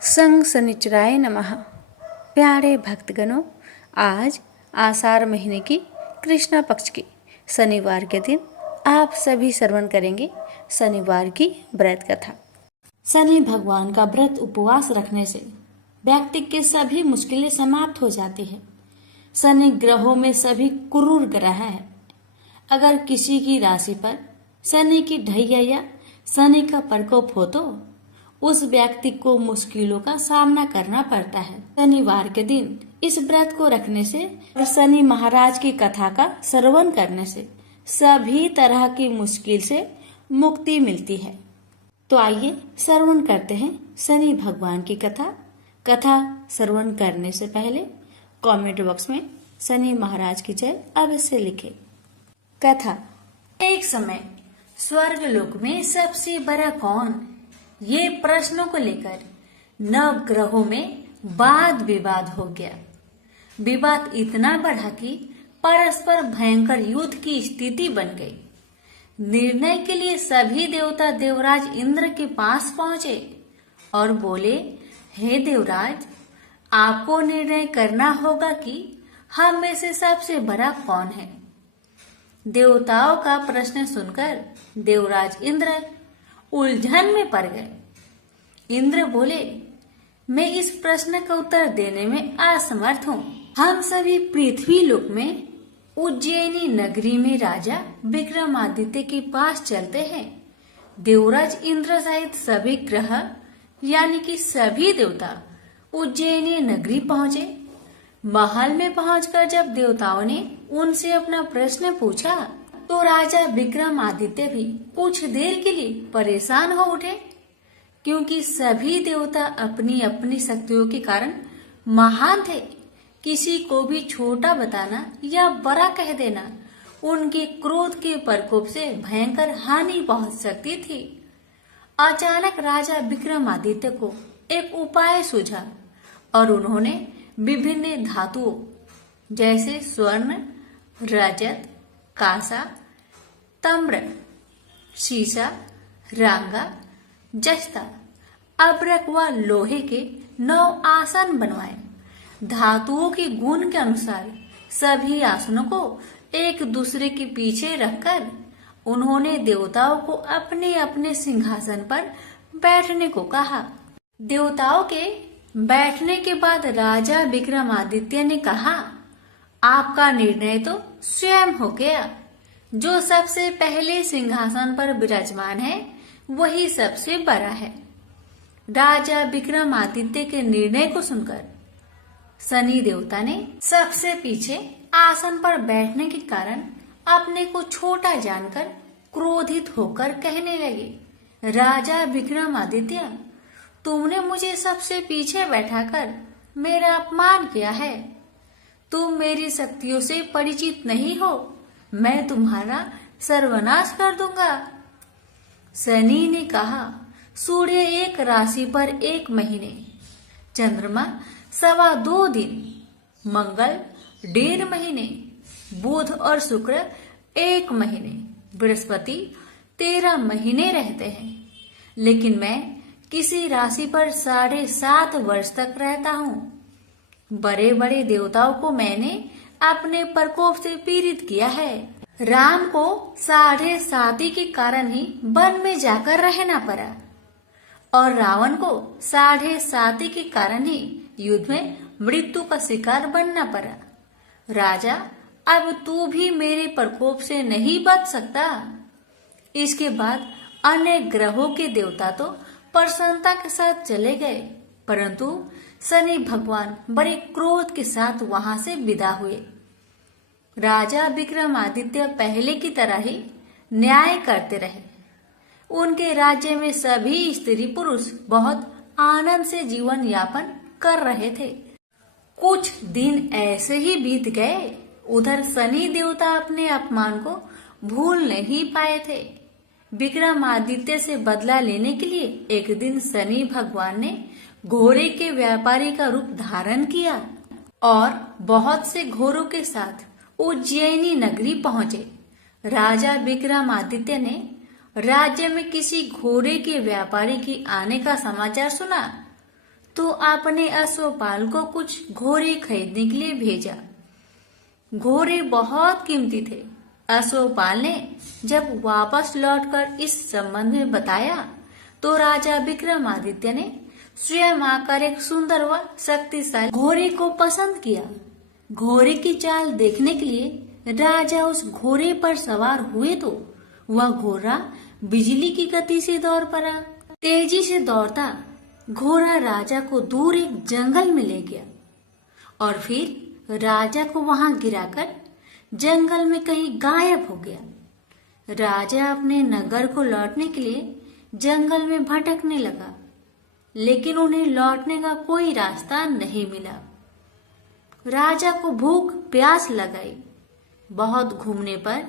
संग शनिचराय नमः। प्यारे भक्तगणों, आज आषाढ़ महीने की कृष्णा पक्ष की शनिवार के दिन आप सभी श्रवण करेंगे शनिवार की व्रत कथा। शनि भगवान का व्रत उपवास रखने से व्यक्ति के सभी मुश्किलें समाप्त हो जाती है। शनि ग्रहों में सभी क्रूर ग्रह है। अगर किसी की राशि पर शनि की ढैया या शनि का प्रकोप हो तो उस व्यक्ति को मुश्किलों का सामना करना पड़ता है। शनिवार के दिन इस व्रत को रखने से और शनि महाराज की कथा का श्रवण करने से सभी तरह की मुश्किल से मुक्ति मिलती है। तो आइए श्रवण करते हैं शनि भगवान की कथा श्रवण करने से पहले कमेंट बॉक्स में शनि महाराज की जय अवश्य लिखें। कथा। एक समय स्वर्ग लोक में सबसे बड़ा कौन, ये प्रश्नों को लेकर नव ग्रहों में वाद विवाद हो गया। विवाद इतना बढ़ा कि परस्पर भयंकर युद्ध की स्थिति बन गई। निर्णय के लिए सभी देवता देवराज इंद्र के पास पहुंचे और बोले, हे देवराज, आपको निर्णय करना होगा कि हम में से सबसे बड़ा कौन है। देवताओं का प्रश्न सुनकर देवराज इंद्र उलझन में पड़ गए। इंद्र बोले, मैं इस प्रश्न का उत्तर देने में असमर्थ हूँ। हम सभी पृथ्वी लोक में उज्जैनी नगरी में राजा विक्रमादित्य के पास चलते हैं। देवराज इंद्र सहित सभी ग्रह यानी कि सभी देवता उज्जैनी नगरी पहुँचे। महल में पहुंचकर जब देवताओं ने उनसे अपना प्रश्न पूछा तो राजा विक्रमादित्य भी कुछ देर के लिए परेशान हो उठे, क्योंकि सभी देवता अपनी अपनी शक्तियों के कारण महान थे। किसी को भी छोटा बताना या बड़ा कह देना उनके क्रोध के प्रकोप से भयंकर हानि पहुंच सकती थी। अचानक राजा विक्रमादित्य को एक उपाय सूझा और उन्होंने विभिन्न धातुओं जैसे स्वर्ण, रजत, कांसा, ताम्र, शीशा, रांगा, जस्ता, अब्रक व लोहे के 9 आसन बनवाए। धातुओं के गुण के अनुसार सभी आसनों को एक दूसरे के पीछे रखकर उन्होंने देवताओं को अपने अपने सिंहासन पर बैठने को कहा। देवताओं के बैठने के बाद राजा विक्रमादित्य ने कहा, आपका निर्णय तो स्वयं हो गया। जो सबसे पहले सिंहासन पर विराजमान है वही सबसे बड़ा है। राजा विक्रमादित्य के निर्णय को सुनकर शनि देवता ने सबसे पीछे आसन पर बैठने के कारण अपने को छोटा जानकर क्रोधित होकर कहने लगे, राजा विक्रमादित्य, तुमने मुझे सबसे पीछे बैठाकर मेरा अपमान किया है। तुम मेरी शक्तियों से परिचित नहीं हो। मैं तुम्हारा सर्वनाश कर दूंगा। शनि ने कहा, सूर्य एक राशि पर 1 महीने, चंद्रमा 2.25 दिन, मंगल 1.5 महीने, बुध और शुक्र 1 महीने, बृहस्पति 13 महीने रहते हैं। लेकिन मैं किसी राशि पर 7.5 वर्ष तक रहता हूँ। बड़े बड़े देवताओं को मैंने अपने प्रकोप से पीड़ित किया है। राम को 7.5 के कारण ही वन में जाकर रहना पड़ा और रावण को 7.5 के कारण ही युद्ध में मृत्यु का शिकार बनना पड़ा। राजा, अब तू भी मेरे प्रकोप से नहीं बच सकता। इसके बाद अन्य ग्रहों के देवता तो प्रसन्नता के साथ चले गए, परंतु शनि भगवान बड़े क्रोध के साथ वहां से विदा हुए। राजा विक्रमादित्य पहले की तरह ही न्याय करते रहे। उनके राज्य में सभी स्त्री पुरुष बहुत आनंद से जीवन यापन कर रहे थे। कुछ दिन ऐसे ही बीत गए। उधर शनि देवता अपने अपमान को भूल नहीं पाए थे। विक्रमादित्य से बदला लेने के लिए एक दिन शनि भगवान ने घोड़े के व्यापारी का रूप धारण किया और बहुत से घोड़ों के साथ उज्जैनी नगरी पहुंचे। राजा विक्रमादित्य ने राज्य में किसी घोड़े के व्यापारी की आने का समाचार सुना तो आपने अश्वपाल को कुछ घोड़े खरीदने के लिए भेजा। घोड़े बहुत कीमती थे। अश्वपाल ने जब वापस लौटकर इस संबंध में बताया तो राजा विक्रमादित्य ने स्वयं आकर एक सुंदर व शक्तिशाली घोड़े को पसंद किया। घोड़े की चाल देखने के लिए राजा उस घोड़े पर सवार हुए तो वह घोड़ा बिजली की गति से दौड़ पड़ा। तेजी से दौड़ता घोड़ा राजा को दूर एक जंगल में ले गया और फिर राजा को वहां गिराकर जंगल में कहीं गायब हो गया। राजा अपने नगर को लौटने के लिए जंगल में भटकने लगा, लेकिन उन्हें लौटने का कोई रास्ता नहीं मिला। राजा को भूख प्यास लगाई। बहुत घूमने पर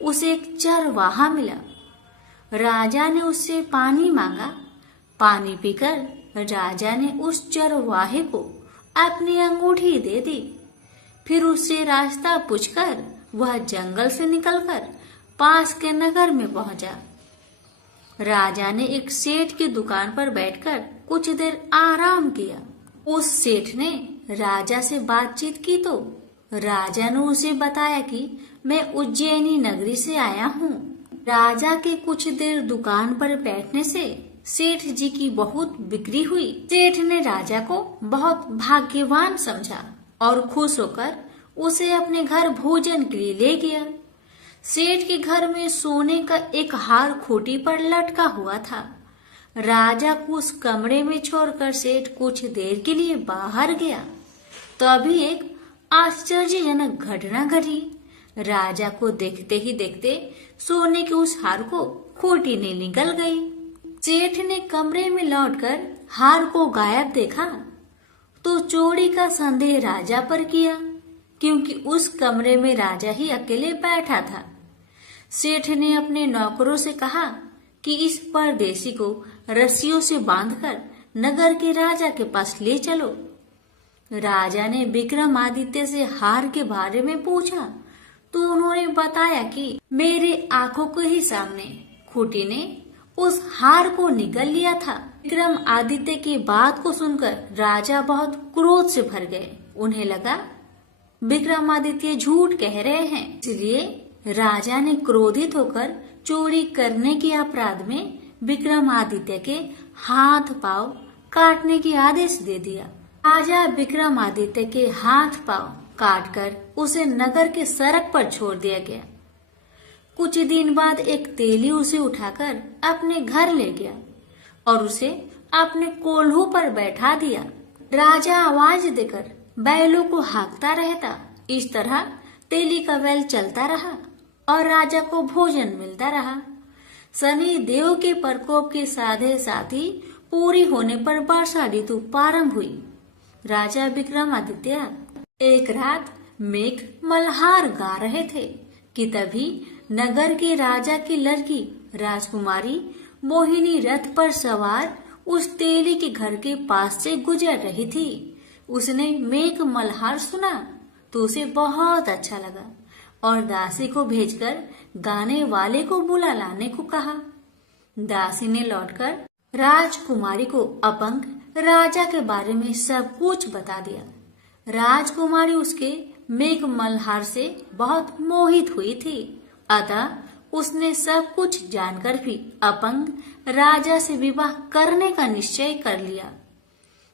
उसे एक चरवाहा मिला। राजा ने उससे पानी मांगा। पानी पीकर राजा ने उस चरवाहे को अपनी अंगूठी दे दी। फिर उससे रास्ता पूछकर वह जंगल से निकलकर पास के नगर में पहुंचा। राजा ने एक सेठ की दुकान पर बैठकर कुछ देर आराम किया। उस सेठ ने राजा से बातचीत की तो राजा ने उसे बताया कि मैं उज्जैनी नगरी से आया हूँ। राजा के कुछ देर दुकान पर बैठने से सेठ जी की बहुत बिक्री हुई। सेठ ने राजा को बहुत भाग्यवान समझा और खुश होकर उसे अपने घर भोजन के लिए ले गया। सेठ के घर में सोने का एक हार खूंटी पर लटका हुआ था। राजा को उस कमरे में छोड़कर सेठ कुछ देर के लिए बाहर गया। तभी एक आश्चर्यजनक घटना घटी। राजा को देखते ही देखते सोने के उस हार को खूंटी ने निकल गई। सेठ ने कमरे में लौटकर हार को गायब देखा तो चोरी का संदेह राजा पर किया, क्योंकि उस कमरे में राजा ही अकेले बैठा था। सेठ ने अपने नौकरों से कहा कि इस परदेसी को रस्सियों से बांधकर नगर के राजा के पास ले चलो। राजा ने विक्रमादित्य से हार के बारे में पूछा तो उन्होंने बताया कि मेरे आंखों के ही सामने खूंटी ने उस हार को निगल लिया था। विक्रमादित्य की बात को सुनकर राजा बहुत क्रोध से भर गए। उन्हें लगा विक्रमादित्य झूठ कह रहे हैं, इसलिए राजा ने क्रोधित होकर चोरी करने के अपराध में विक्रमादित्य के हाथ पांव काटने की आदेश दे दिया। राजा विक्रमादित्य के हाथ पांव काटकर उसे नगर के सड़क पर छोड़ दिया गया। कुछ दिन बाद एक तेली उसे उठाकर अपने घर ले गया और उसे अपने कोल्हू पर बैठा दिया। राजा आवाज देकर बैलों को हाँकता रहता। इस तरह तेली का बैल चलता रहा और राजा को भोजन मिलता रहा। शनि देव के प्रकोप के साधे साथ ही पूरी होने पर वर्षा ऋतु प्रारंभ हुई। राजा विक्रमादित्य एक रात मेघ मल्हार गा रहे थे कि तभी नगर के राजा की लड़की राजकुमारी मोहिनी रथ पर सवार उस तेली के घर के पास से गुजर रही थी। उसने मेघ मल्हार सुना तो उसे बहुत अच्छा लगा और दासी को भेजकर गाने वाले को बुला लाने को कहा। दासी ने लौटकर राजकुमारी को अपंग राजा के बारे में सब कुछ बता दिया। राजकुमारी उसके मेघ मल्हार से बहुत मोहित हुई थी, अतः उसने सब कुछ जानकर भी अपंग राजा से विवाह करने का निश्चय कर लिया।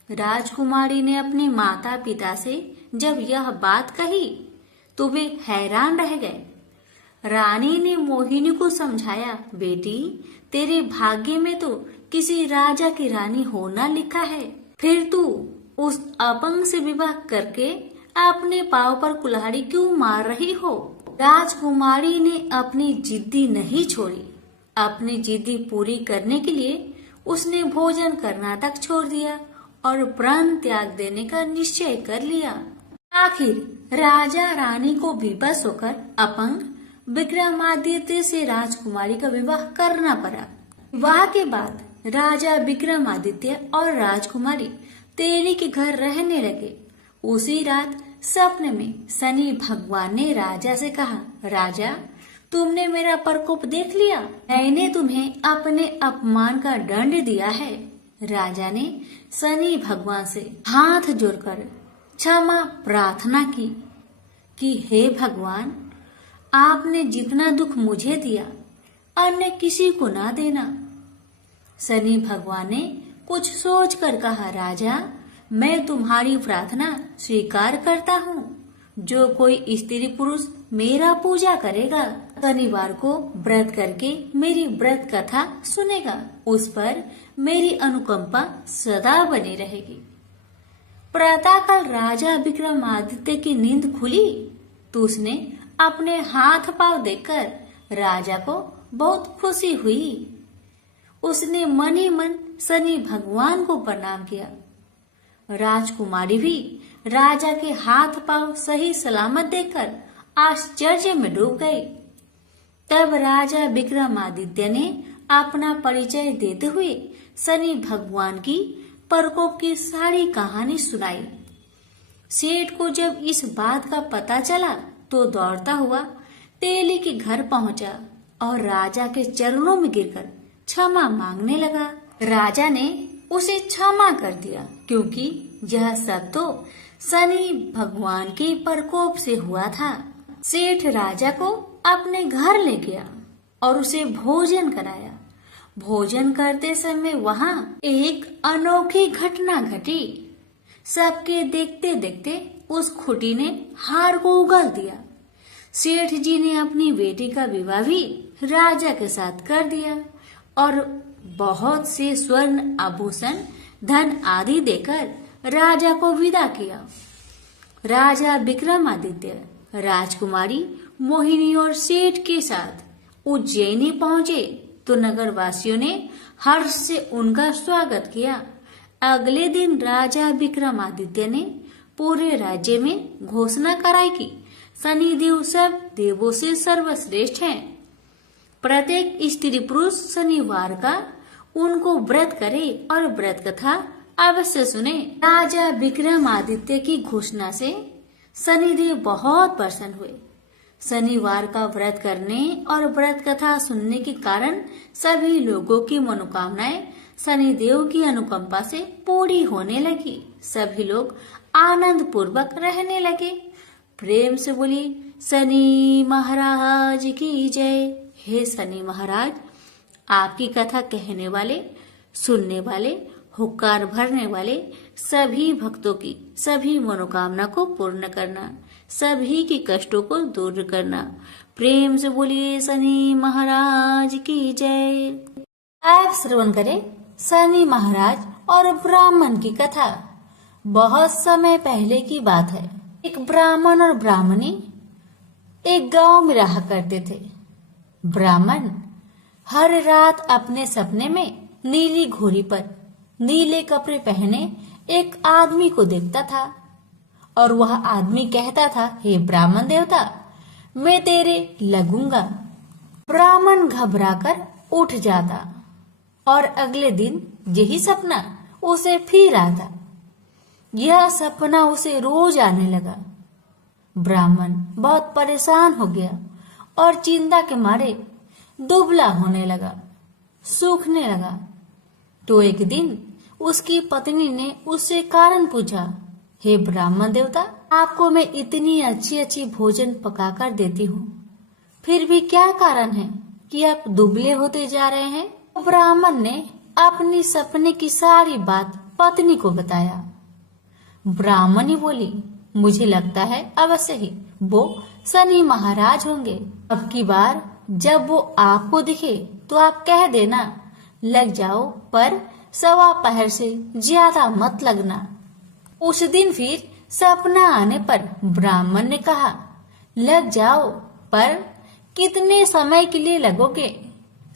राजकुमारी ने अपने माता पिता से जब यह बात कही तो वे हैरान रह गए। रानी ने मोहिनी को समझाया, बेटी तेरे भाग्य में तो किसी राजा की रानी होना लिखा है, फिर तू उस अपंग से विवाह करके अपने पांव पर कुल्हाड़ी क्यों मार रही हो। राजकुमारी ने अपनी जिद्दी नहीं छोड़ी। अपनी जिद्दी पूरी करने के लिए उसने भोजन करना तक छोड़ दिया और प्राण त्याग देने का निश्चय कर लिया। आखिर राजा रानी को विवश होकर अपंग विक्रमादित्य से राजकुमारी का विवाह करना पड़ा। विवाह के बाद राजा विक्रमादित्य और राजकुमारी तेली के घर रहने लगे। उसी रात सपने में शनि भगवान ने राजा से कहा, राजा तुमने मेरा प्रकोप देख लिया। मैंने तुम्हें अपने अपमान का दंड दिया है। राजा ने शनि भगवान से हाथ जोड़कर क्षमा प्रार्थना की कि हे भगवान, आपने जितना दुख मुझे दिया अन्य किसी को ना देना। शनि भगवान ने कुछ सोचकर कहा, राजा, मैं तुम्हारी प्रार्थना स्वीकार करता हूँ। जो कोई स्त्री पुरुष मेरा पूजा करेगा, शनिवार को व्रत करके मेरी व्रत कथा सुनेगा, उस पर मेरी अनुकंपा सदा बनी रहेगी। प्रातःकाल राजा विक्रमादित्य की नींद खुली तो उसने अपने हाथ पांव देखकर राजा को बहुत खुशी हुई। उसने मन ही मन शनि भगवान को प्रणाम किया। राजकुमारी भी राजा के हाथ पांव सही सलामत देखकर आश्चर्य में डूब गई। तब राजा विक्रमादित्य ने अपना परिचय देते हुए शनि भगवान की प्रकोप की सारी कहानी सुनाई। सेठ को जब इस बात का पता चला तो दौड़ता हुआ तेली के घर पहुंचा और राजा के चरणों में गिरकर क्षमा मांगने लगा। राजा ने उसे क्षमा कर दिया क्योंकि यह सब तो शनि भगवान के प्रकोप से हुआ था। सेठ राजा को अपने घर ले गया और उसे भोजन कराया। भोजन करते समय वहां एक अनोखी घटना घटी। सबके देखते देखते उस खुटी ने हार को उगल दिया। सेठ जी ने अपनी बेटी का विवाह भी राजा के साथ कर दिया और बहुत से स्वर्ण आभूषण, धन आदि देकर राजा को विदा किया। राजा विक्रमादित्य राजकुमारी मोहिनी और सेठ के साथ उज्जैनी पहुंचे तो नगर वासियों ने हर्ष से उनका स्वागत किया। अगले दिन राजा विक्रमादित्य ने पूरे राज्य में घोषणा कराई कि शनिदेव सब देवों से सर्वश्रेष्ठ हैं। प्रत्येक स्त्री पुरुष शनिवार का उनको व्रत करे और व्रत कथा अवश्य सुने। राजा विक्रमादित्य की घोषणा से शनिदेव बहुत प्रसन्न हुए। शनिवार का व्रत करने और व्रत कथा सुनने के कारण सभी लोगों की मनोकामनाएं शनिदेव की अनुकंपा से पूरी होने लगी। सभी लोग आनंद पूर्वक रहने लगे। प्रेम से बोली शनि महाराज की जय। हे शनि महाराज, आपकी कथा कहने वाले, सुनने वाले, हुक्कार भरने वाले सभी भक्तों की सभी मनोकामना को पूर्ण करना, सभी के कष्टों को दूर करना। प्रेम से बोलिए शनि महाराज की जय। आप श्रवण करें शनि महाराज और ब्राह्मण की कथा। बहुत समय पहले की बात है। एक ब्राह्मण और ब्राह्मणी एक गांव में रहा करते थे। ब्राह्मण हर रात अपने सपने में नीली घोड़ी पर नीले कपड़े पहने एक आदमी को देखता था और वह आदमी कहता था, हे ब्राह्मण देवता, मैं तेरे लगूंगा। ब्राह्मण घबराकर उठ जाता और अगले दिन यही सपना उसे फिर आता। यह सपना उसे रोज आने लगा। ब्राह्मण बहुत परेशान हो गया और चिंता के मारे दुबला होने लगा, सूखने लगा। तो एक दिन उसकी पत्नी ने उससे कारण पूछा, हे ब्राह्मण देवता, आपको मैं इतनी अच्छी अच्छी भोजन पकाकर देती हूँ, फिर भी क्या कारण है कि आप दुबले होते जा रहे हैं? ब्राह्मण ने अपनी सपने की सारी बात पत्नी को बताया। ब्राह्मणी बोली, मुझे लगता है अवश्य ही वो शनि महाराज होंगे। अब की बार जब वो आपको दिखे तो आप कह देना, लग जाओ, पर 1:15 से ज्यादा मत लगना। उस दिन फिर सपना आने पर ब्राह्मण ने कहा, लग जाओ, पर कितने समय के लिए लगोगे?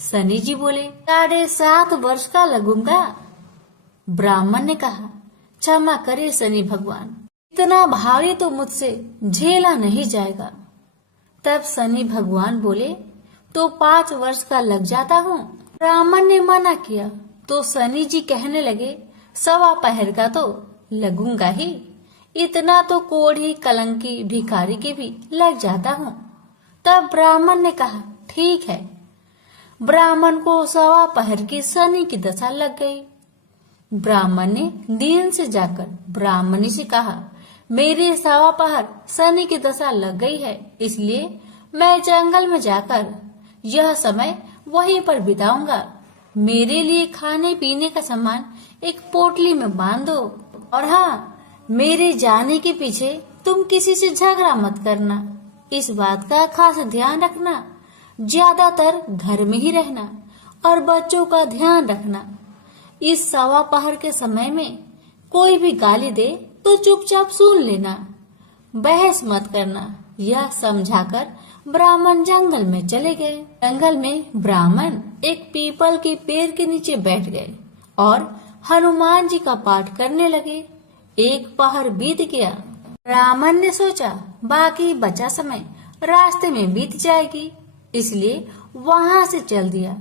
शनि जी बोले, 7.5 वर्ष का लगूंगा। ब्राह्मण ने कहा, क्षमा करे शनि भगवान, इतना भारी तो मुझसे झेला नहीं जाएगा। तब शनि भगवान बोले, तो 5 वर्ष का लग जाता हूँ। ब्राह्मण ने मना किया तो शनि जी कहने लगे, 1:15 का तो लगूंगा ही, इतना तो कोढ़ी कलंकी भिखारी के भी लग जाता हूँ। तब ब्राह्मण ने कहा, ठीक है। ब्राह्मण को 1:15 की शनि की दशा लग गई। ब्राह्मण ने दीन से जाकर ब्राह्मणी से कहा, मेरे सवा पहर शनि की दशा लग गई है, इसलिए मैं जंगल में जाकर यह समय वहीं पर बिताऊंगा। मेरे लिए खाने पीने का सामान एक पोटली में बांध दो, और हाँ, मेरे जाने के पीछे तुम किसी से झगड़ा मत करना। इस बात का खास ध्यान रखना। ज्यादातर घर में ही रहना और बच्चों का ध्यान रखना। इस सवा पहर के समय में कोई भी गाली दे तो चुपचाप सुन लेना, बहस मत करना। यह समझाकर ब्राह्मण जंगल में चले गए। जंगल में ब्राह्मण एक पीपल के पेड़ के नीचे बैठ गए और हनुमान जी का पाठ करने लगे। एक पहर बीत गया। ब्राह्मण ने सोचा बाकी बचा समय रास्ते में बीत जाएगी, इसलिए वहां से चल दिया।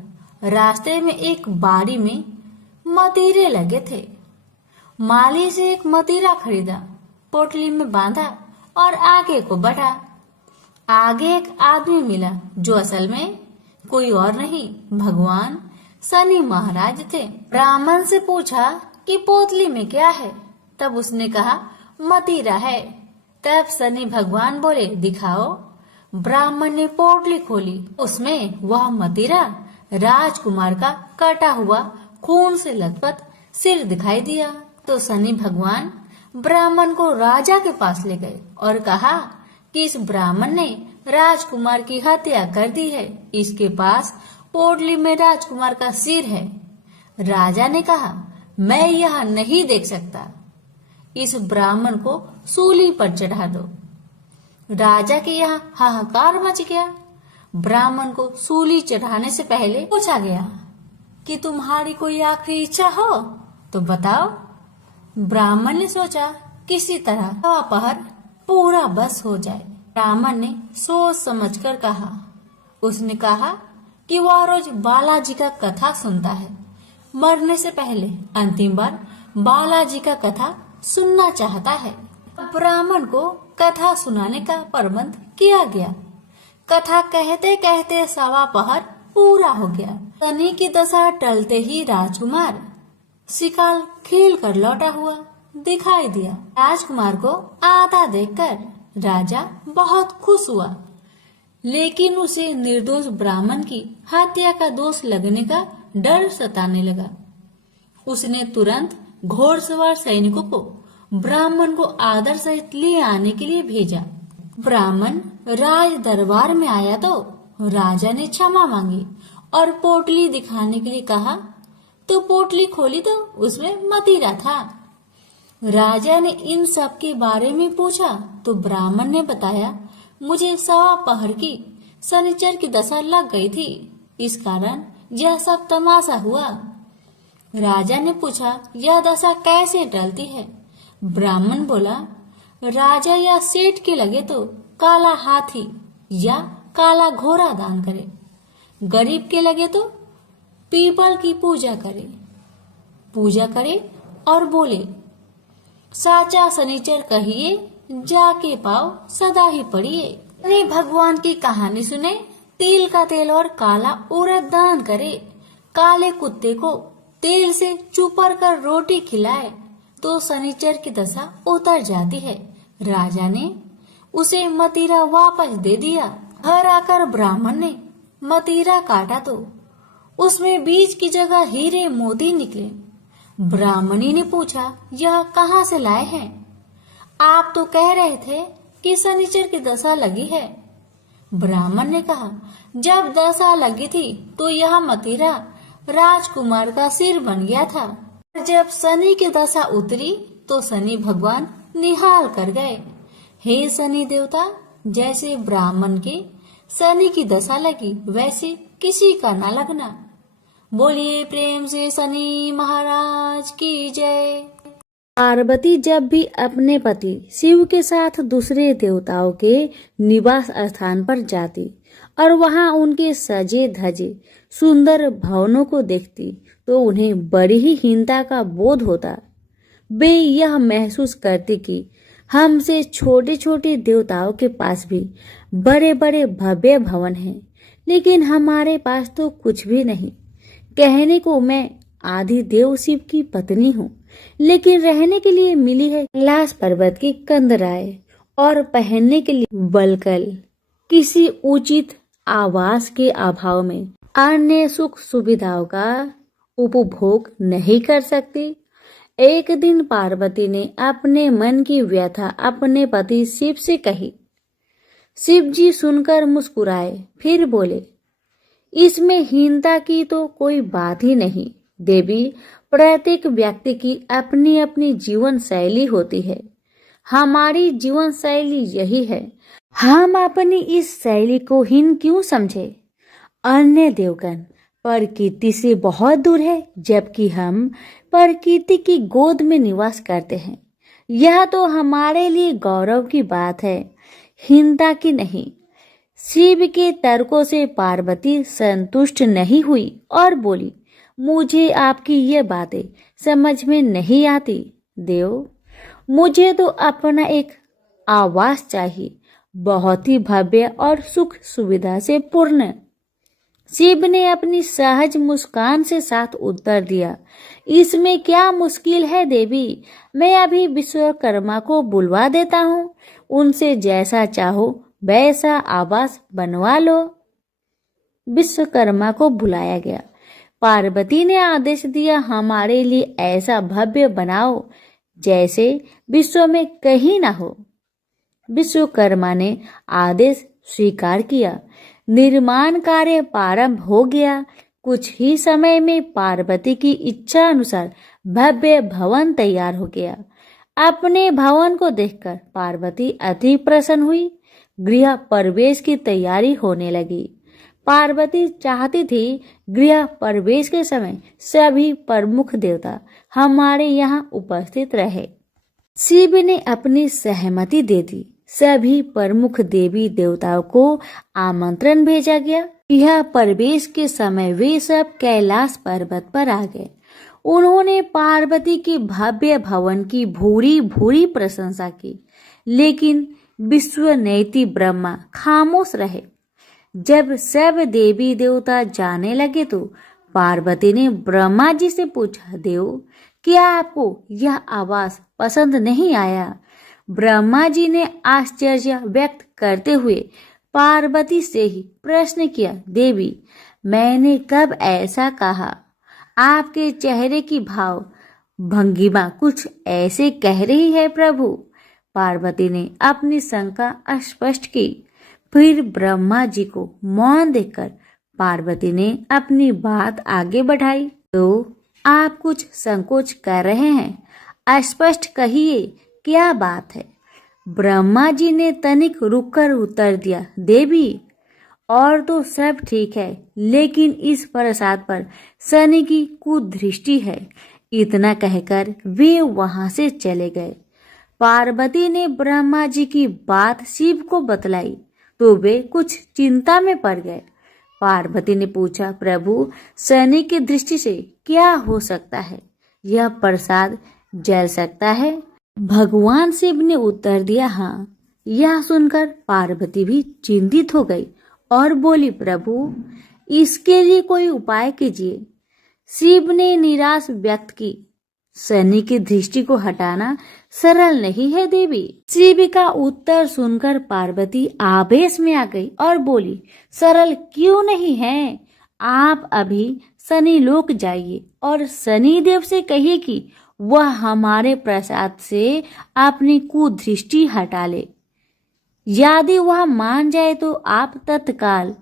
रास्ते में एक बाड़ी में मतीरे लगे थे। माली से एक मतीरा खरीदा, पोटली में बांधा और आगे को बढ़ा। आगे एक आदमी मिला जो असल में कोई और नहीं, भगवान शनि महाराज थे। ब्राह्मण से पूछा कि पोटली में क्या है? तब उसने कहा, मतीरा है। तब शनि भगवान बोले, दिखाओ। ब्राह्मण ने पोटली खोली। उसमें वह मतीरा राजकुमार का कटा हुआ खून से लथपथ सिर दिखाई दिया। तो शनि भगवान ब्राह्मण को राजा के पास ले गए और कहा कि इस ब्राह्मण ने राजकुमार की हत्या कर दी है। इसके पास पोटली में राजकुमार का सिर है। राजा ने कहा, मैं यह नहीं देख सकता। इस ब्राह्मण को सूली पर चढ़ा दो। राजा के यहाँ हाहाकार मच गया। ब्राह्मण को सूली चढ़ाने से पहले पूछा गया कि तुम्हारी कोई आखिरी इच्छा हो तो बताओ। ब्राह्मण ने सोचा किसी तरह सवा पहर पूरा बस हो जाए। ब्राह्मण ने सोच समझकर कहा। उसने कहा कि वह रोज बालाजी का कथा सुनता है। मरने से पहले अंतिम बार बालाजी का कथा सुनना चाहता है। ब्राह्मण को कथा सुनाने का प्रबंध किया गया। कथा कहते कहते सवा पहर पूरा हो गया। शनि की दशा टलते ही राजकुमार शिकार खेल कर लौटा हुआ दिखाई दिया। राजकुमार को आता देखकर राजा बहुत खुश हुआ, लेकिन उसे निर्दोष ब्राह्मण की हत्या का दोष लगने का डर सताने लगा। उसने तुरंत घोड़सवार सैनिकों को ब्राह्मण को आदर सहित ले आने के लिए भेजा। ब्राह्मण राज दरबार में आया तो राजा ने क्षमा मांगी और पोटली दिखाने के लिए कहा, तो पोटली खोली तो उसमें मतीरा था। राजा ने इन सब के बारे में पूछा तो ब्राह्मण ने बताया, मुझे सवा पहर की शनिचर की दशा लग गई थी, इस कारण यह सब तमाशा हुआ। राजा ने पूछा, यह दशा कैसे टलती है? ब्राह्मण बोला, राजा या सेठ के लगे तो काला हाथी या काला घोड़ा दान करे, गरीब के लगे तो पीपल की पूजा करे और बोले, साचा शनिचर कहिए, जाके पाओ सदा ही पढ़िए। शनि भगवान की कहानी सुने, तिल का तेल और काला उड़द दान करे, काले कुत्ते को तेल से चुपर कर रोटी खिलाए तो शनिचर की दशा उतर जाती है। राजा ने उसे मतीरा वापस दे दिया। घर आकर ब्राह्मण ने मतीरा काटा तो उसमें बीज की जगह हीरे मोती निकले। ब्राह्मणी ने पूछा, यह कहाँ से लाए हैं? आप तो कह रहे थे कि शनिचर की दशा लगी है। ब्राह्मण ने कहा, जब दशा लगी थी तो यह मतीरा राजकुमार का सिर बन गया था। जब शनि की दशा उतरी तो शनि भगवान निहाल कर गए। हे शनि देवता, जैसे ब्राह्मण के शनि की दशा लगी वैसे किसी का न लगना। बोलिए प्रेम से शनि महाराज की जय। पार्वती जब भी अपने पति शिव के साथ दूसरे देवताओं के निवास स्थान पर जाती और वहां उनके सजे धजे सुंदर भवनों को देखती तो उन्हें बड़ी ही हीनता का बोध होता। वे यह महसूस करती कि हमसे छोटे छोटे देवताओं के पास भी बड़े बड़े भव्य भवन हैं, लेकिन हमारे पास तो कुछ भी नहीं। कहने को मैं आदि देव शिव की पत्नी हूँ, लेकिन रहने के लिए मिली है कैलाश पर्वत की कंदराएं और पहनने के लिए बलकल। किसी उचित आवास के अभाव में अन्य सुख सुविधाओं का उपभोग नहीं कर सकती। एक दिन पार्वती ने अपने मन की व्यथा अपने पति शिव से कही। शिव जी सुनकर मुस्कुराए, फिर बोले, इसमें हीनता की तो कोई बात ही नहीं देवी। प्रत्येक व्यक्ति की अपनी अपनी जीवन शैली होती है। हमारी जीवन शैली यही है, हम अपनी इस शैली को हीन क्यों समझे। अन्य देवगण प्रकृति से बहुत दूर है, जबकि हम प्रकृति की गोद में निवास करते हैं। यह तो हमारे लिए गौरव की बात है, हीनता की नहीं। शिव के तर्कों से पार्वती संतुष्ट नहीं हुई और बोली, मुझे आपकी ये बातें समझ में नहीं आती देव। मुझे तो अपना एक आवास चाहिए, बहुत ही भव्य और सुख सुविधा से पूर्ण। शिव ने अपनी सहज मुस्कान से साथ उत्तर दिया, इसमें क्या मुश्किल है देवी। मैं अभी विश्वकर्मा को बुलवा देता हूँ, उनसे जैसा चाहो वैसा आवास बनवा लो। विश्वकर्मा को बुलाया गया। पार्वती ने आदेश दिया, हमारे लिए ऐसा भव्य बनाओ जैसे विश्व में कहीं ना हो। विश्वकर्मा ने आदेश स्वीकार किया। निर्माण कार्य प्रारंभ हो गया। कुछ ही समय में पार्वती की इच्छा अनुसार भव्य भवन तैयार हो गया। अपने भवन को देखकर पार्वती अति प्रसन्न हुई। गृह प्रवेश की तैयारी होने लगी। पार्वती चाहती थी गृह प्रवेश के समय सभी प्रमुख देवता हमारे यहाँ उपस्थित रहे। शिव ने अपनी सहमति दे दी। सभी प्रमुख देवी देवताओं को आमंत्रण भेजा गया। यह प्रवेश के समय वे सब कैलाश पर्वत पर आ गए। उन्होंने पार्वती के भव्य भवन की भूरी भूरी प्रशंसा की, लेकिन विश्वनेत्री ब्रह्मा खामोश रहे। जब सब देवी देवता जाने लगे तो पार्वती ने ब्रह्मा जी से पूछा, देव क्या आपको यह आवास पसंद नहीं आया। ब्रह्मा जी ने आश्चर्य व्यक्त करते हुए पार्वती से ही प्रश्न किया, देवी मैंने कब ऐसा कहा। आपके चेहरे की भाव भंगिमा कुछ ऐसे कह रही है प्रभु। पार्वती ने अपनी शंका स्पष्ट की। फिर ब्रह्मा जी को मौन देखकर पार्वती ने अपनी बात आगे बढ़ाई। तो आप कुछ संकोच कर रहे हैं, स्पष्ट कहिए क्या बात है। ब्रह्मा जी ने तनिक रुककर उत्तर दिया, देवी और तो सब ठीक है, लेकिन इस प्रसाद पर शनि की कुदृष्टि है। इतना कहकर वे वहां से चले गए। पार्वती ने ब्रह्मा जी की बात शिव को बतलाई तो वे कुछ चिंता में पड़ गए। पार्वती ने पूछा, प्रभु शनि की दृष्टि से क्या हो सकता है, यह प्रसाद जल सकता है। भगवान शिव ने उत्तर दिया, हाँ। यह सुनकर पार्वती भी चिंतित हो गई और बोली, प्रभु इसके लिए कोई उपाय कीजिए। शिव ने निराश व्यक्त की, शनि की दृष्टि को हटाना सरल नहीं है देवी। शिव का उत्तर सुनकर पार्वती आवेश में आ गई और बोली, सरल क्यों नहीं है। आप अभी शनि लोक जाइए और शनि देव से कहिए कि वह हमारे प्रसाद से अपनी कुदृष्टि हटा ले। यदि वह मान जाए तो आप तत्काल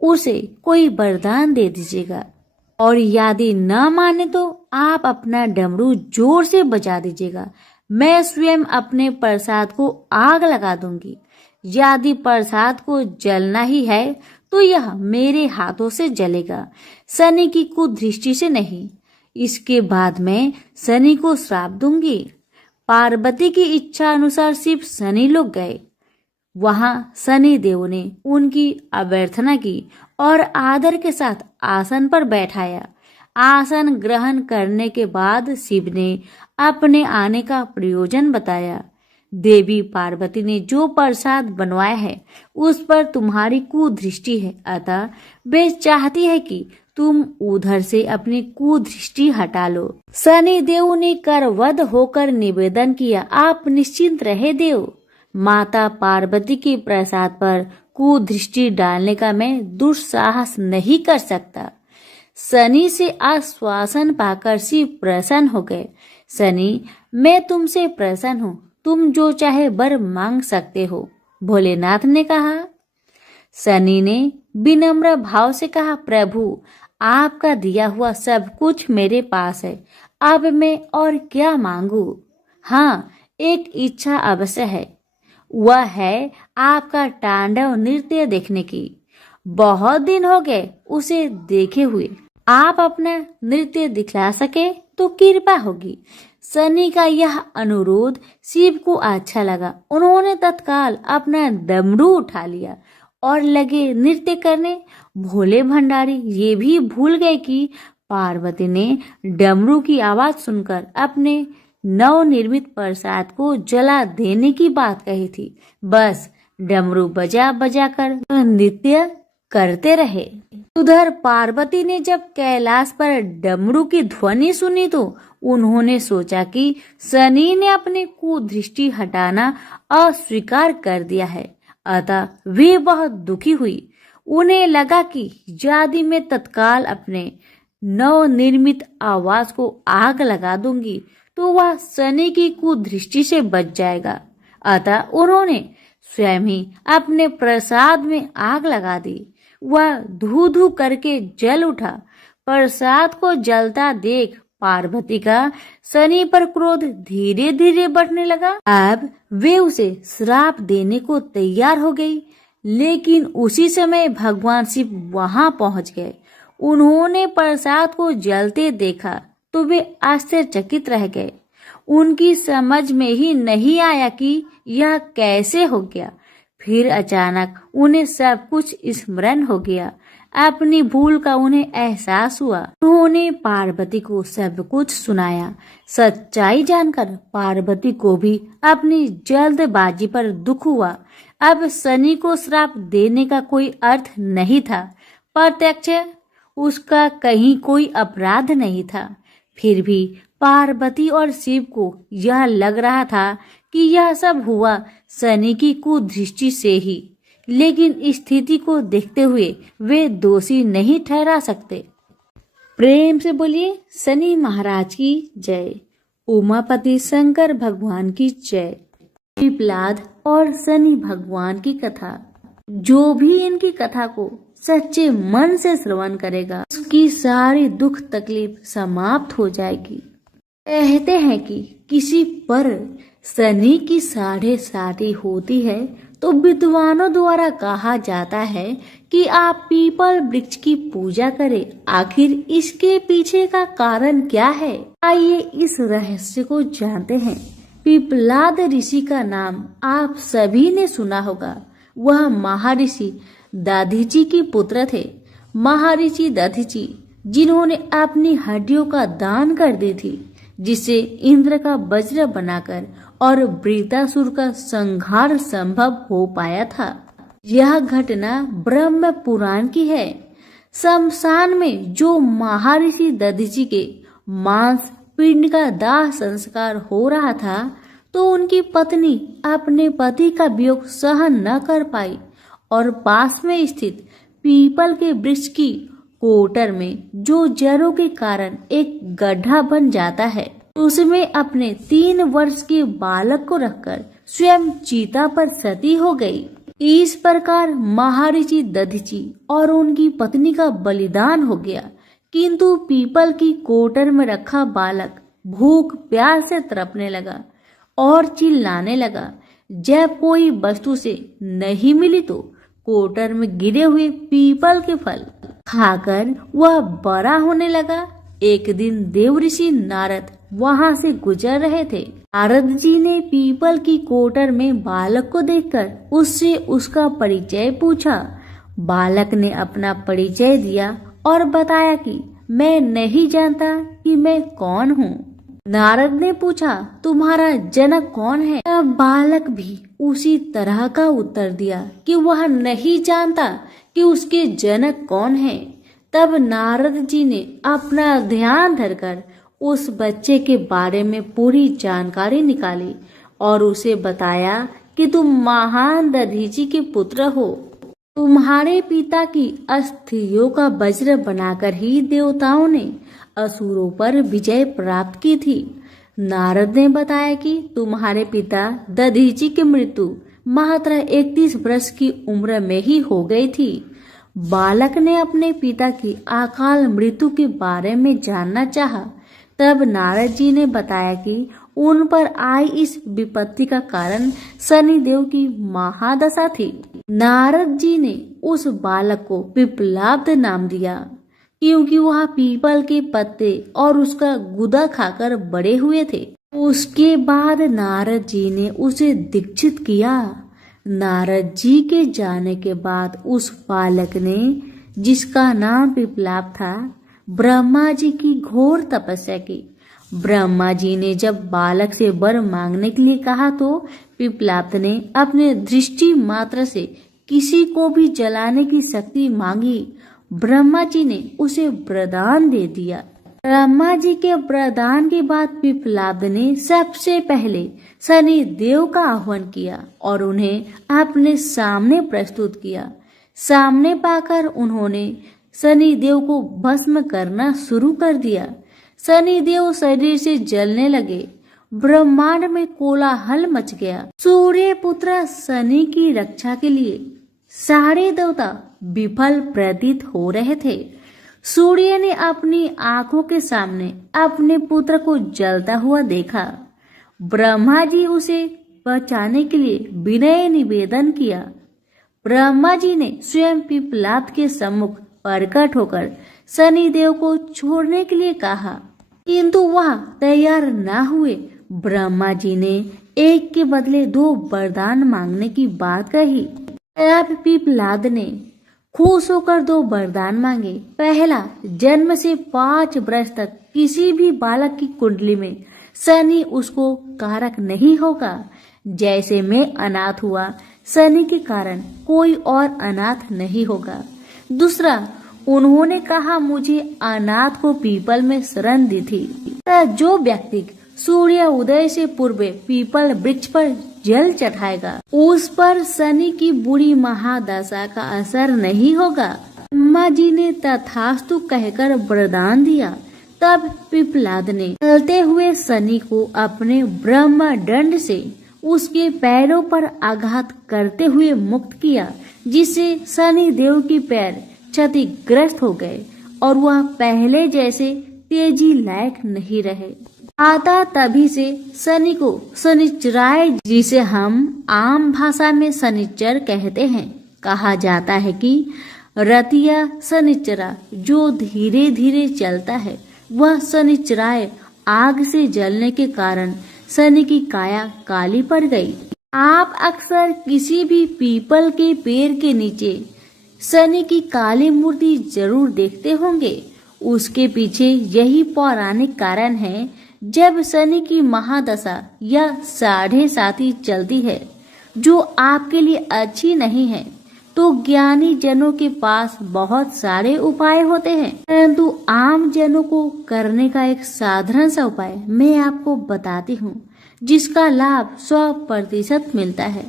उसे कोई वरदान दे दीजिएगा, और यदि न माने तो आप अपना डमरू जोर से बजा दीजिएगा। मैं स्वयं अपने प्रसाद को आग लगा दूंगी। यदि प्रसाद को जलना ही है तो यह मेरे हाथों से जलेगा, शनि की कुदृष्टि से नहीं। इसके बाद मैं शनि को श्राप दूंगी। पार्वती की इच्छा अनुसार शिव शनि लोक गए। वहां शनि देव ने उनकी अभ्यर्थना की और आदर के साथ आसन पर बैठाया। आसन ग्रहण करने के बाद शिव ने अपने आने का प्रयोजन बताया। देवी पार्वती ने जो प्रसाद बनवाया है उस पर तुम्हारी कुदृष्टि है, अतः वे चाहती है कि तुम उधर से अपनी कुदृष्टि हटा लो। शनि देव ने करवध होकर निवेदन किया, आप निश्चिंत रहे देव। माता पार्वती के प्रसाद पर कुदृष्टि डालने का मैं दुस्साहस नहीं कर सकता। शनि से आश्वासन पाकर शिव प्रसन्न हो गए। शनि, मैं तुमसे प्रसन्न हूँ, तुम जो चाहे वर मांग सकते हो, भोलेनाथ ने कहा। शनि ने विनम्र भाव से कहा, प्रभु आपका दिया हुआ सब कुछ मेरे पास है, अब मैं और क्या मांगू। हाँ, एक इच्छा अवश्य है, वह है आपका तांडव नृत्य देखने की। बहुत दिन हो गए उसे देखे हुए, आप अपना नृत्य दिखला सके तो कृपा होगी। शनि का यह अनुरोध शिव को अच्छा लगा। उन्होंने तत्काल अपना डमरू उठा लिया और लगे नृत्य करने। भोले भंडारी ये भी भूल गए कि पार्वती ने डमरू की आवाज सुनकर अपने नवनिर्मित प्रसाद को जला देने की बात कही थी। बस डमरू बजा बजा कर नृत्य करते रहे। उधर पार्वती ने जब कैलाश पर डमरू की ध्वनि सुनी तो उन्होंने सोचा कि शनि ने अपने कुदृष्टि हटाना अस्वीकार कर दिया है, अतः वे बहुत दुखी हुई। उन्हें लगा कि यदि मैं तत्काल अपने नवनिर्मित आवास को आग लगा दूंगी तो वह शनि की कुदृष्टि से बच जाएगा। अतः उन्होंने स्वयं ही अपने प्रसाद में आग लगा दी। वह धू धू करके जल उठा। प्रसाद को जलता देख पार्वती का शनि पर क्रोध धीरे धीरे बढ़ने लगा। अब वे उसे श्राप देने को तैयार हो गई, लेकिन उसी समय भगवान शिव वहां पहुंच गए। उन्होंने प्रसाद को जलते देखा तो वे आश्चर्यचकित रह गए। उनकी समझ में ही नहीं आया कि यह कैसे हो गया। फिर अचानक उन्हें सब कुछ स्मरण हो गया। अपनी भूल का उन्हें एहसास हुआ। उन्होंने पार्वती को सब कुछ सुनाया। सच्चाई जानकर पार्वती को भी अपनी जल्दबाजी पर दुख हुआ। अब शनि को श्राप देने का कोई अर्थ नहीं था। प्रत्यक्ष उसका कहीं कोई अपराध नहीं था। फिर भी पार्वती और शिव को यह लग रहा था कि यह सब हुआ शनि की कुदृष्टि से ही, लेकिन स्थिति को देखते हुए वे दोषी नहीं ठहरा सकते। प्रेम से बोलिए शनि महाराज की जय। उमापति शंकर भगवान की जय। पिपलाद और शनि भगवान की कथा, जो भी इनकी कथा को सच्चे मन से श्रवण करेगा उसकी सारी दुख तकलीफ समाप्त हो जाएगी। कहते हैं कि किसी पर शनि की 6.5 होती है तो विद्वानों द्वारा कहा जाता है कि आप पीपल वृक्ष की पूजा करें। आखिर इसके पीछे का कारण क्या है, आइए इस रहस्य को जानते हैं। पिपलाद ऋषि का नाम आप सभी ने सुना होगा। वह महर्षि दधीचि के पुत्र थे। महर्षि दधीचि जिन्होंने अपनी हड्डियों का दान कर दी थी, जिससे इंद्र का वज्र बनाकर और वृतासुर का संहार संभव हो पाया था। यह घटना ब्रह्म पुराण की है। शमशान में जो महर्षि दधीचि के मांस पिंड का दाह संस्कार हो रहा था तो उनकी पत्नी अपने पति का वियोग सहन न कर पाई और पास में स्थित पीपल के वृक्ष की कोटर में, जो जड़ों के कारण एक गड्ढा बन जाता है, उसमें अपने 3 वर्ष के बालक को रखकर स्वयं चीता पर सती हो गई। इस प्रकार महर्षि दधीचि और उनकी पत्नी का बलिदान हो गया। किंतु पीपल की कोटर में रखा बालक भूख प्यास से तड़पने लगा और चिल्लाने लगा। जब कोई वस्तु से नहीं मिली तो कोटर में गिरे हुए पीपल के फल खाकर वह बड़ा होने लगा। एक दिन देवऋषि नारद वहां से गुजर रहे थे। नारद जी ने पीपल की कोटर में बालक को देखकर उससे उसका परिचय पूछा। बालक ने अपना परिचय दिया और बताया कि मैं नहीं जानता कि मैं कौन हूँ। नारद ने पूछा, तुम्हारा जनक कौन है? तब बालक भी उसी तरह का उत्तर दिया कि वह नहीं जानता कि उसके जनक कौन है। तब नारद जी ने अपना ध्यान धरकर उस बच्चे के बारे में पूरी जानकारी निकाली और उसे बताया कि तुम महान दधीचि के पुत्र हो। तुम्हारे पिता की अस्थियों का वज्र बनाकर ही देवताओं ने असुरों पर विजय प्राप्त की थी। नारद ने बताया कि तुम्हारे पिता दधीचि की मृत्यु मात्र 31 वर्ष की उम्र में ही हो गई थी। बालक ने अपने पिता की अकाल मृत्यु के बारे में जानना चाहा। तब नारद जी ने बताया कि उन पर आई इस विपत्ति का कारण शनिदेव की महादशा थी। नारद जी ने उस बालक को पिप्पलाद नाम दिया क्योंकि वह पीपल के पत्ते और उसका गुदा खाकर बड़े हुए थे। उसके बाद नारद जी ने उसे दीक्षित किया। नारद जी के जाने के बाद उस बालक ने, जिसका नाम पिप्पलाद था, ब्रह्मा जी की घोर तपस्या की। ब्रह्मा जी ने जब बालक से वर मांगने के लिए कहा तो पिप्पलाद ने अपने दृष्टि मात्र से किसी को भी जलाने की शक्ति मांगी। ब्रह्मा जी ने उसे वरदान दे दिया। ब्रह्मा जी के वरदान के बाद पिप्पलाद ने सबसे पहले शनि देव का आह्वान किया और उन्हें अपने सामने प्रस्तुत किया। सामने पाकर उन्होंने शनि देव को भस्म करना शुरू कर दिया। शनि देव शरीर से जलने लगे। ब्रह्मांड में कोलाहल मच गया। सूर्य पुत्र शनि की रक्षा के लिए सारे देवता विफल प्रतीत हो रहे थे। सूर्य ने अपनी आंखों के सामने अपने पुत्र को जलता हुआ देखा। ब्रह्मा जी उसे बचाने के लिए विनय निवेदन किया। ब्रह्मा जी ने स्वयं पिप्पलाद के सम्मुख प्रकट होकर शनि देव को छोड़ने के लिए कहा, किंतु वह तैयार न हुए। ब्रह्मा जी ने एक के बदले 2 वरदान मांगने की बात कही। तब पिप्पलाद ने खुश होकर 2 वरदान मांगे। पहला, जन्म से 5 वर्ष तक किसी भी बालक की कुंडली में शनि उसको कारक नहीं होगा। जैसे मैं अनाथ हुआ, शनि के कारण कोई और अनाथ नहीं होगा। दूसरा, उन्होंने कहा मुझे अनाथ को पीपल में शरण दी थी। जो व्यक्ति सूर्य उदय से पूर्व पीपल वृक्ष पर जल चढ़ाएगा, उस पर शनि की बुरी महादशा का असर नहीं होगा। ब्रह्मा जी ने तथास्तु कहकर वरदान दिया। तब पिप्पलाद ने चलते हुए शनि को अपने ब्रह्म दंड से उसके पैरों पर आघात करते हुए मुक्त किया, जिससे शनि देव की पैर क्षतिग्रस्त हो गए और वह पहले जैसे तेजी लायक नहीं रहे। आता तभी से शनि को शनिचराय, जिसे हम आम भाषा में शनिचर कहते हैं, कहा जाता है कि रतिया शनिचरा जो धीरे धीरे चलता है, वह शनिचराय आग से जलने के कारण शनि की काया काली पड़ गई। आप अक्सर किसी भी पीपल के पेड़ के नीचे शनि की काली मूर्ति जरूर देखते होंगे। उसके पीछे यही पौराणिक कारण है। जब शनि की महादशा या 7.5 चलती है, जो आपके लिए अच्छी नहीं है, तो ज्ञानी जनों के पास बहुत सारे उपाय होते हैं, परंतु आम जनों को करने का एक साधारण सा उपाय मैं आपको बताती हूँ, जिसका लाभ 100% मिलता है।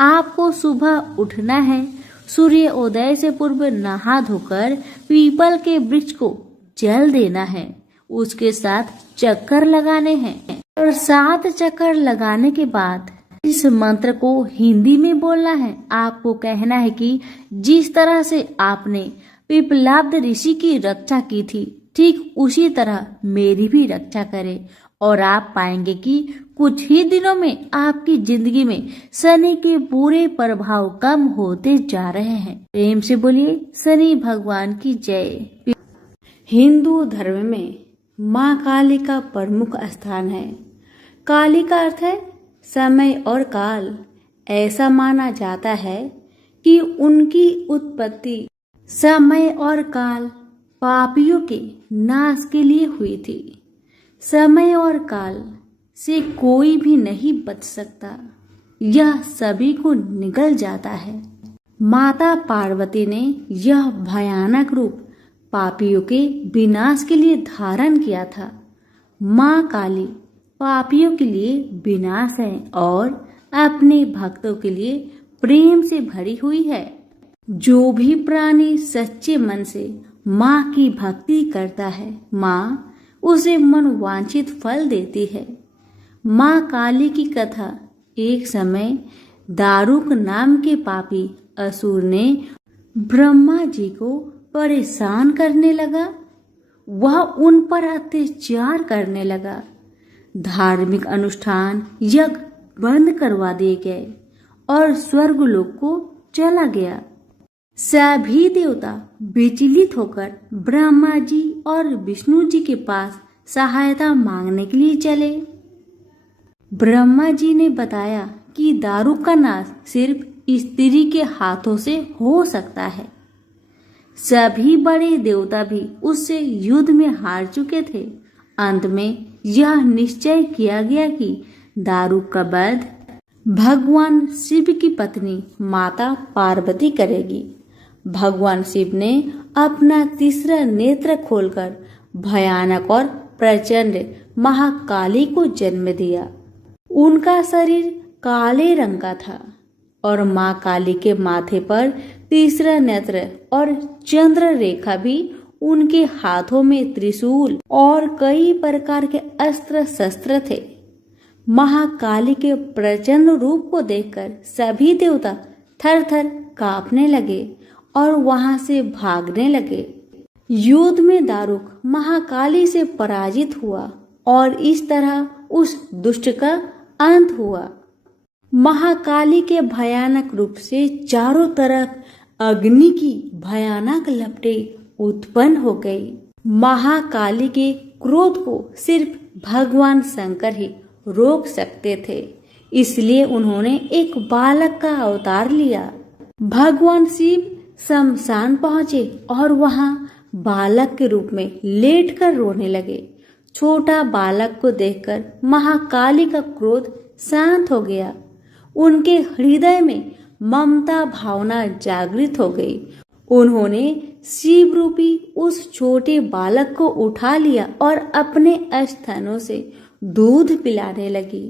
आपको सुबह उठना है, सूर्य उदय से पूर्व नहा धोकर पीपल के वृक्ष को जल देना है, उसके साथ चक्कर लगाने हैं और 7 चक्कर लगाने के बाद इस मंत्र को हिंदी में बोलना है। आपको कहना है कि जिस तरह से आपने पिप्पलाद ऋषि की रक्षा की थी, ठीक उसी तरह मेरी भी रक्षा करे, और आप पाएंगे कि कुछ ही दिनों में आपकी जिंदगी में शनि के बुरे प्रभाव कम होते जा रहे हैं। प्रेम से बोलिए शनि भगवान की जय। हिंदू धर्म में माँ काली का प्रमुख स्थान है। काली का अर्थ है समय और काल। ऐसा माना जाता है कि उनकी उत्पत्ति समय और काल पापियों के नाश के लिए हुई थी। समय और काल से कोई भी नहीं बच सकता, यह सभी को निगल जाता है। माता पार्वती ने यह भयानक रूप पापियों के विनाश के लिए धारण किया था। माँ काली पापियों के लिए विनाश है और अपने भक्तों के लिए प्रेम से भरी हुई है। जो भी प्राणी सच्चे मन से माँ की भक्ति करता है, माँ उसे मनवांछित फल देती है। माँ काली की कथा। एक समय दारुक नाम के पापी असुर ने ब्रह्मा जी को परेशान करने लगा। वह उन पर अत्याचार करने लगा। धार्मिक अनुष्ठान यज्ञ बंद करवा दिए गए और स्वर्गलोक को चला गया। सभी देवता विचलित होकर ब्रह्मा जी और विष्णु जी के पास सहायता मांगने के लिए चले। ब्रह्मा जी ने बताया कि दारुक का नाश सिर्फ स्त्री के हाथों से हो सकता है। सभी बड़े देवता भी उससे युद्ध में हार चुके थे। अंत में यह निश्चय किया गया कि दारुक का वध भगवान शिव की पत्नी माता पार्वती करेगी। भगवान शिव ने अपना तीसरा नेत्र खोलकर भयानक और प्रचंड महाकाली को जन्म दिया। उनका शरीर काले रंग का था और माँ काली के माथे पर तीसरा नेत्र और चंद्र रेखा भी, उनके हाथों में त्रिशूल और कई प्रकार के अस्त्र शस्त्र थे। महाकाली के प्रचंड रूप को देखकर सभी देवता थर थर कांपने लगे और वहां से भागने लगे। युद्ध में दारुक महाकाली से पराजित हुआ और इस तरह उस दुष्ट का अंत हुआ। महाकाली के भयानक रूप से चारों तरफ अग्नि की भयानक लपटें उत्पन्न हो गई। महाकाली के क्रोध को सिर्फ भगवान शंकर ही रोक सकते थे, इसलिए उन्होंने एक बालक का अवतार लिया। भगवान शिव शमशान पहुंचे और वहां बालक के रूप में लेटकर रोने लगे। छोटा बालक को देखकर महाकाली का क्रोध शांत हो गया। उनके हृदय में ममता भावना जागृत हो गई। उन्होंने शिव रूपी उस छोटे बालक को उठा लिया और अपने स्तनों से दूध पिलाने लगी।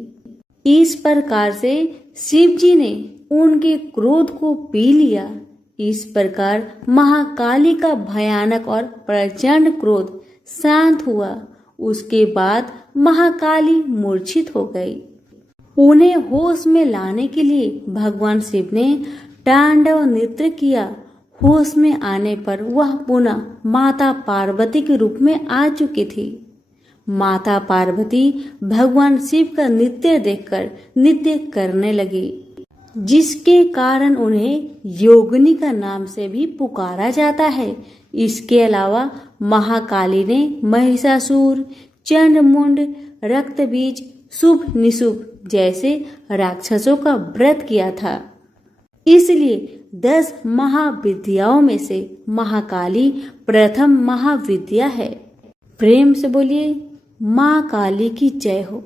इस प्रकार से शिव जी ने उनके क्रोध को पी लिया। इस प्रकार महाकाली का भयानक और प्रचंड क्रोध शांत हुआ। उसके बाद महाकाली मूर्छित हो गई। उन्हें होश में लाने के लिए भगवान शिव ने तांडव नृत्य किया। होश में आने पर वह पुनः माता पार्वती के रूप में आ चुकी थी। माता पार्वती भगवान शिव का नृत्य देखकर नृत्य करने लगी, जिसके कारण उन्हें योगिनी का नाम से भी पुकारा जाता है। इसके अलावा महाकाली ने महिषासुर, चंडमुंड, रक्तबीज, शुभ निशुभ जैसे राक्षसों का व्रत किया था। इसलिए 10 महाविद्याओं में से महाकाली प्रथम महाविद्या है। प्रेम से बोलिए माँ काली की जय हो।